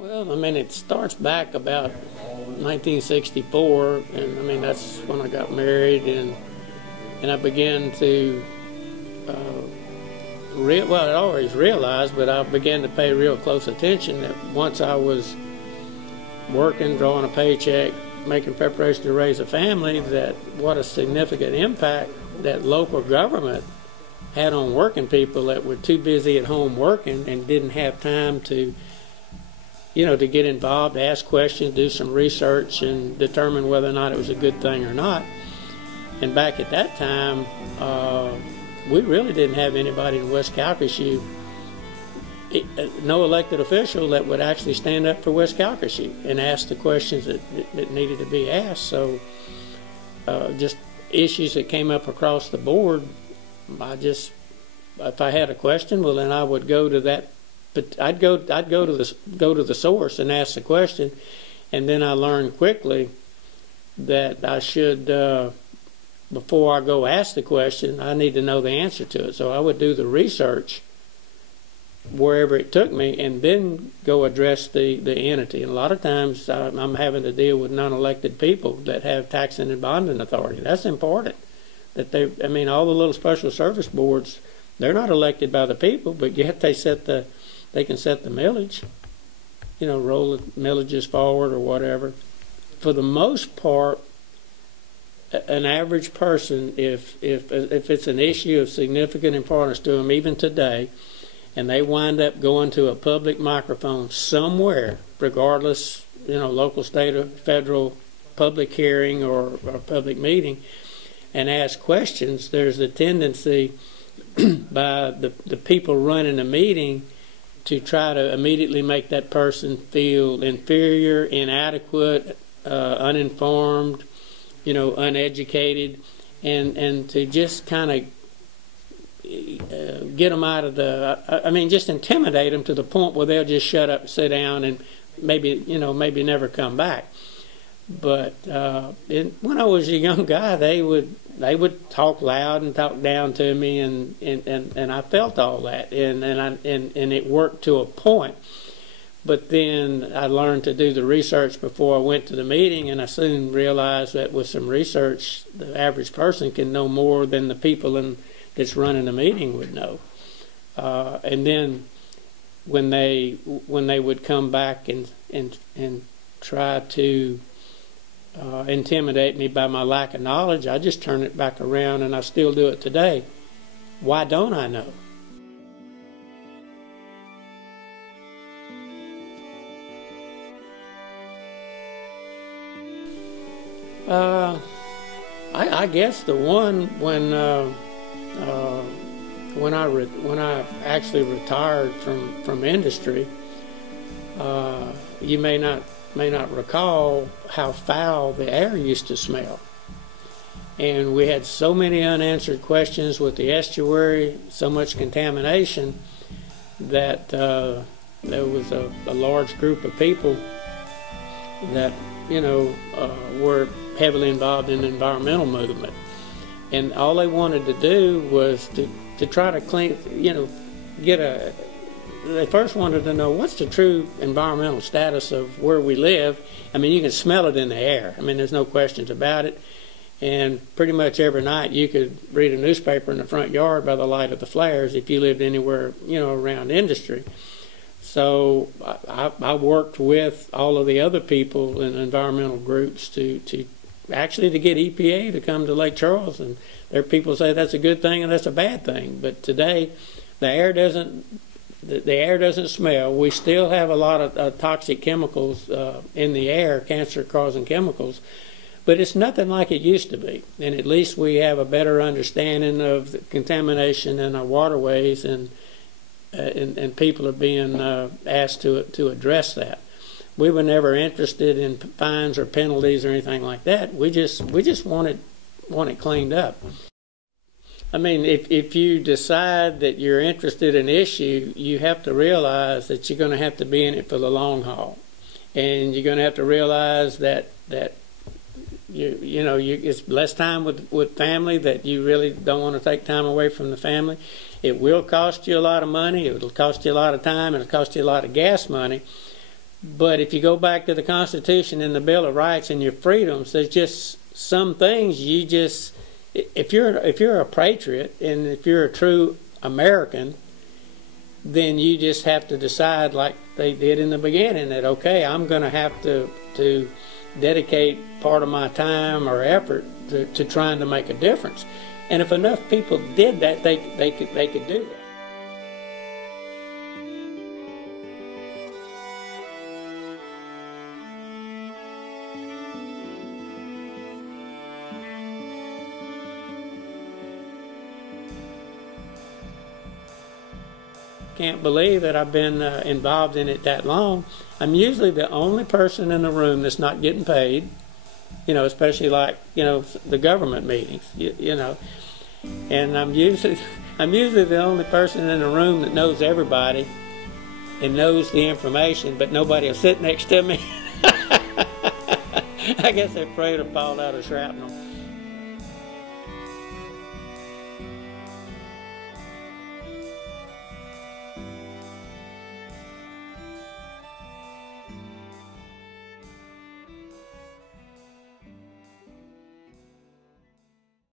Well, I mean, it starts back about 1964, and I mean, that's when I got married, and I began to, well, I always realized, but I began to pay real close attention that once I was working, drawing a paycheck, making preparation to raise a family, that what a significant impact that local government had on working people that were too busy at home working and didn't have time to, to get involved, ask questions, do some research, and determine whether or not it was a good thing or not. And back at that time, we really didn't have anybody in West Calcasieu, no elected official that would actually stand up for West Calcasieu and ask the questions that needed to be asked. So just issues that came up across the board, if I had a question, well, then I would go to that. But I'd go to the source and ask the question, and then I learned quickly that I should, before I go ask the question, I need to know the answer to it. So I would do the research wherever it took me, and then go address the entity. And a lot of times I'm having to deal with non-elected people that have taxing and bonding authority. That's important. All the little special service boards, they're not elected by the people, but yet they can set the millage, roll the millages forward or whatever. For the most part, an average person, if it's an issue of significant importance to them, even today, and they wind up going to a public microphone somewhere, regardless, local, state, or federal public hearing or public meeting, and ask questions, there's a tendency by the people running the meeting to try to immediately make that person feel inferior, inadequate, uninformed, uneducated, and to just kind of get them out of just intimidate them to the point where they'll just shut up, sit down, and maybe never come back. But when I was a young guy, they would talk loud and talk down to me, and I felt all that, and it worked to a point. But then I learned to do the research before I went to the meeting, and I soon realized that with some research, the average person can know more than the people that's running the meeting would know. And then when they would come back and try to intimidate me by my lack of knowledge, I just turn it back around, and I still do it today. Why don't I know? I guess the one when I actually retired from industry, you may not recall how foul the air used to smell. And we had so many unanswered questions with the estuary, so much contamination, that there was a large group of people that were heavily involved in the environmental movement. And all they wanted to do was to try to clean, they first wanted to know what's the true environmental status of where we live. You can smell it in the air. There's no questions about it. And pretty much every night you could read a newspaper in the front yard by the light of the flares if you lived anywhere, around industry. So I worked with all of the other people in environmental groups to get EPA to come to Lake Charles. And there are people say that's a good thing and that's a bad thing. But today, the air doesn't smell. We still have a lot of toxic chemicals in the air, cancer-causing chemicals, but it's nothing like it used to be. And at least we have a better understanding of the contamination in our waterways, and people are being asked to address that. We were never interested in fines or penalties or anything like that. We just want it cleaned up. If you decide that you're interested in an issue, you have to realize that you're going to have to be in it for the long haul, and you're going to have to realize that it's less time with family, that you really don't want to take time away from the family. It will cost you a lot of money. It'll cost you a lot of time. It'll cost you a lot of gas money. But if you go back to the Constitution and the Bill of Rights and your freedoms, there's just some things you just, if you're a patriot and if you're a true American, then you just have to decide, like they did in the beginning, that okay, I'm going to have to dedicate part of my time or effort to trying to make a difference. And if enough people did that, they could do that. Can't believe that I've been involved in it that long. I'm usually the only person in the room that's not getting paid, especially like, the government meetings, and I'm usually the only person in the room that knows everybody and knows the information, but nobody will sit next to me. I guess they're afraid of falling out of shrapnel.